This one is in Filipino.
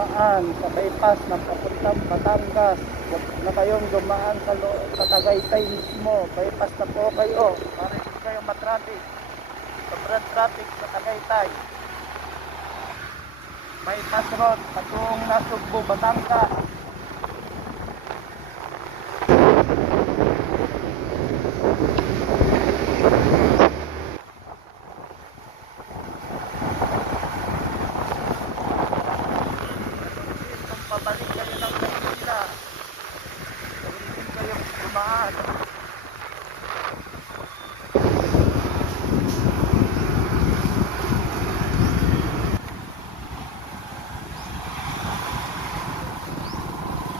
dumaan sa bypass ng papuntang Batangas. Huwag na kayong dumaan sa Tagaytay mismo. Bypass na po kayo para hindi kayo matraffic. Sobrang traffic sa Tagaytay. Bypass road patungong Nasugbu, Batangas.